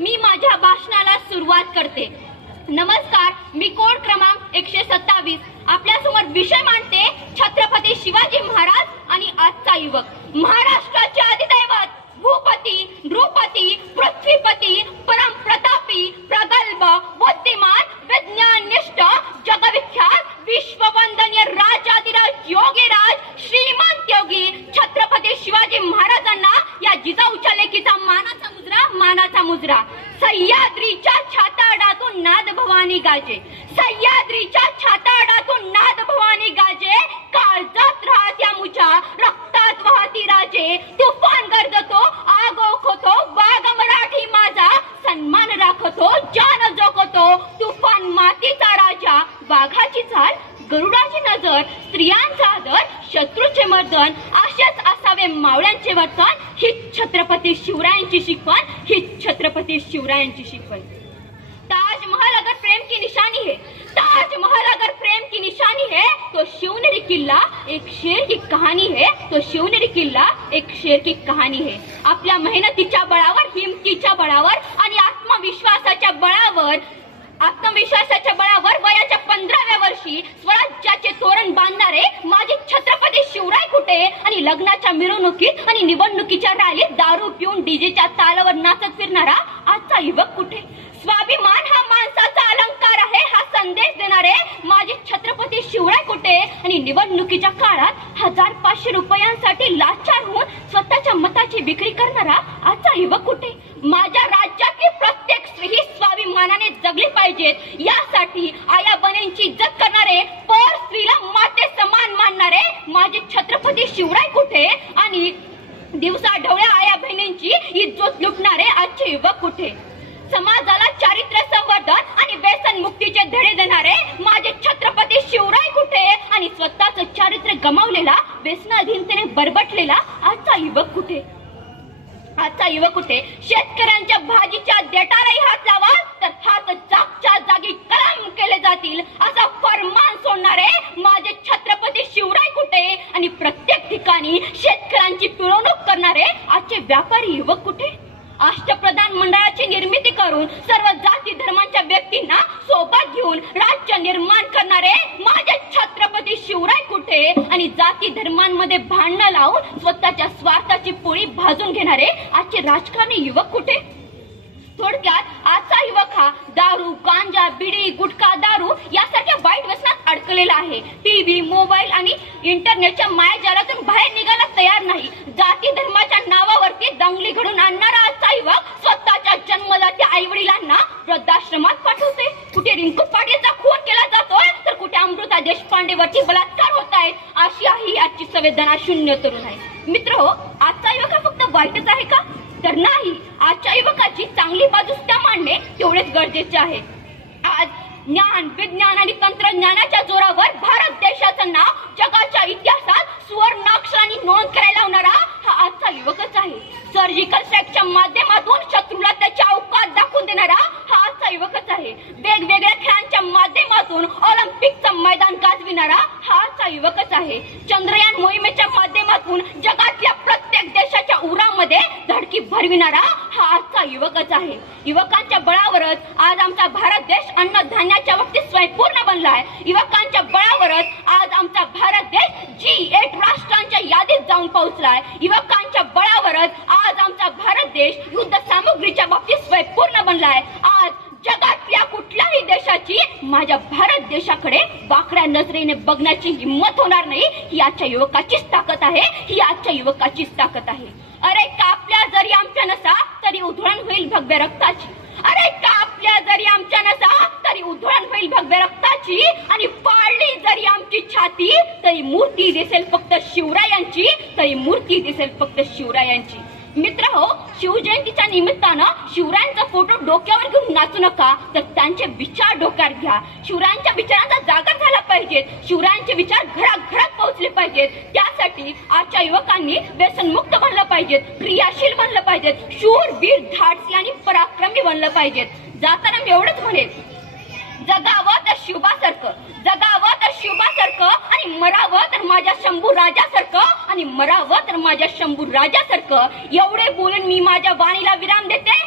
मी माझ्या भाषणाला सुरुवात करते. नमस्कार, मी कोड क्रमांक 127 आपल्यासमोर विषय मांडते, छत्रपती शिवाजी महाराज आणि आजचा युवक. महाराष्ट्राचे अधिदैवत, भूपती, नृपती, पृथ्वीपती, परमप्रतापी, प्रगल्भ, बुद्धिमान, विज्ञाननिष्ठ, जगविख्यात, विश्ववंदनीय राजाधिराज योगीराज श्रीमंत योगी छत्रपती शिवाजी महाराजांना या जिजाऊच्या लेकीचा मानाचा मुजरा. सह्याद्रीच्या छाताडातून नाद भवानी गाजे, सह्याद्रीच्या छाताडातून नाद भवानी गाजे. काळजात राहत्या मुच्या, रक्तात वाहती राजे. तुफान गर्जतो, आगोख होतो, वाघ मराठी माझा. सन्मान राखतो, जान जोखतो, तुफान मातीचा राजा. वाघाची चाल, गरुडाची नजर, स्त्रियांचा आदर, शत्रूचे मर्दन. असेच असावे मावळ्यांचे वर्तन. ही छत्रपती शिवरायांची शिकवण, ही छत्रपती शिवरायांची शिकवण. ताजमहल अगर प्रेम की निशानी है, ताजमहल अगर प्रेम की निशानी है, तो शिवनेरी किल्ला एक शेर की कहानी है. तो शिवनेरी किल्ला एक शेर की कहानी है. आपल्या मेहनतीच्या बळावर, हिमतीच्या बळावर आणि आत्मविश्वासाच्या बळावर वयाच्या 15व्या वर्षी स्वराज्याचे तोरण बांधणारे माझे छत्रपती शिवराय कुठे? आणि लग्नाच्या मिरवणुकीत आणि निवडणुकीच्या रॅलीत दारू पिऊन डीजेच्या तालावर नाचत फिरणारा आजचा युवक कुठे? स्वाभिमान हा माणसाचा अलंकार आहे, हा संदेश देणारे माझे छत्रपती शिवराय कुठे? आणि निवडणुकीच्या काळात 1500 रुपयांसाठी लाचार होऊन स्वतःच्या मताची विक्री करणारा आजचा युवक कुठे? माझ्या राज्यातील प्रत्येक स्त्री ही स्वाभिमानाने जगली पाहिजेत, यासाठी आया बहिणींची इज्जत करणारे, पर स्त्रीला माते समान मानणारे माझे छत्रपती शिवराय कुठे? आणि दिवसा ढवळ्या आया बहिणींची इज्जत लुटणारे आजचे युवक कुठे? समाजाला चारित्र्य संवर्धन आणि व्यसन मुक्तीचे धडे देणारे माझे छत्रपती शिवराय कुठे? आणि स्वतःच चारित्र्य गमावलेला, व्यसनाधीनतेने बरबटलेला आजचा युवक कुठे? आजचा युवक कुठे? शेतकऱ्यांच्या भाजीच्या देटालाही हात लावा तर हात जागच्या जागी कलम केले जातील, असा फरमान सोडणारे माझे छत्रपती शिवराय कुठे? आणि प्रत्येक ठिकाणी शेतकऱ्यांची पिळवणूक करणारे आजचे व्यापारी युवक कुठे? अष्टप्रधान मंडळाची निर्मिती करून सर्व जाती धर्मांच्या व्यक्तींना सोबत घेऊन राज्य निर्माण करणारे माझे छत्रपती शिवराय कुठे? आणि जाती धर्मांमध्ये भांडण लावून स्वतःच्या स्वार्थाची पोळी भाजून घेणारे आजचे राजकारणी युवक कुठे? थोडक्यात आजचा युवक हा दारू, गांजा, बिडी, गुटखा, दारू यासारख्या वाईट व्यसनात अडकलेला आहे. टीव्ही, मोबाईल आणि इंटरनेटच्या मायाजालातून बाहेर निघायला तयार नाही. जाती धर्माच्या नावावरती दंगली घडून आणणारा आजचा युवक स्वतःच्या जन्मदात्या आई वडिलांना वृद्धाश्रमात पाठवते. कुठे रिंकू पाटीलचा खून केला जातोय, तर कुठे अमृता देशपांडेवरती बलात्कार होत आहेत. अशी ही आजची संवेदना शून्य तरुण आहे. मित्र हो, आजचा युवक हा फक्त वाईटच आहे का? तर नाही. आजच्या युवकाची चांगली बाजू सुद्धा मांडणे तेवढेच गरजेचे आहे. आज ज्ञान, विज्ञान आणि तंत्रज्ञानाच्या जोरावर भारत देशाचं नाव जगाच्या इतिहासात सुवर्णाक्षरांनी नोंद करायला लावणारा हा आजचा युवकच आहे. सर्जिकल स्ट्राईकच्या माध्यमातून शत्रूला त्याच्या अवकाश दाखवून देणारा हा आजचा युवकच आहे. वेगवेगळ्या खेळांच्या माध्यमातून ऑलिम्पिकचं मैदान गाजविणारा हा आजचा युवकच आहे. चंद्रयान मोहिमेच्या माध्यमातून जगातल्या प्रत्येक देशाच्या उरामध्ये धडकी भरविणारा हा आजचा युवकच आहे. युवकांच्या बळावरच आज आमचा भारत देश अन्नधान्याच्या बाबतीत स्वयंपूर्ण बनला आहे. युवकांच्या बळावरच आज आमचा भारत देश G8 राष्ट्रांच्या यादीत जाऊन पोहोचलाय. युवकांच्या बळावरच आज आमचा भारत देश युद्ध सामुग्रीच्या बाबतीत स्वयंपूर्ण बनलाय. आज जगातल्या कुठल्याही देशाची माझ्या भारत देशाकडे वाकड्या नजरेने बघण्याची हिंमत होणार नाही. ही आजच्या युवकाचीच ताकद आहे, ही आजच्या युवकाचीच ताकद आहे. अरे कापल्या जरी आमच्या नसा तरी उधळण होईल भगव्या रक्ताची. अरे कापल्या जरी आमच्या नसा तरी उधळण होईल भगव्या रक्ताची. आणि पाळली जरी आमची छाती तरी मूर्ती दिसेल फक्त शिवरायांची, तरी मूर्ती दिसेल फक्त शिवरायांची. मित्र हो, शिवजयंतीच्या निमित्तानं शिवरायांचा फोटो डोक्यावर घेऊन नाचू नका, तर त्यांचे विचार डोक्यावर घ्या. शिवरायांच्या विचारांचा जागर झाला पाहिजेत. शिवरायांचे विचार घराघरात पोहोचले पाहिजेत. त्यासाठी आजच्या युवकांनी व्यसनमुक्त बनलं पाहिजेत, क्रियाशील बनलं पाहिजेत, शूर, वीर, धाडसी आणि पराक्रमी बनलं पाहिजेत. जाताना मी एवढंच म्हणेन, जगावं तर शिवबासारखं, जगावं तर शिवबासारखं, आणि मरावं तर माझ्या शंभू राजासारखं, आणि मरावं तर माझ्या शंभू राजासारखं. एवढे बोलून मी माझ्या वाणीला विराम देते.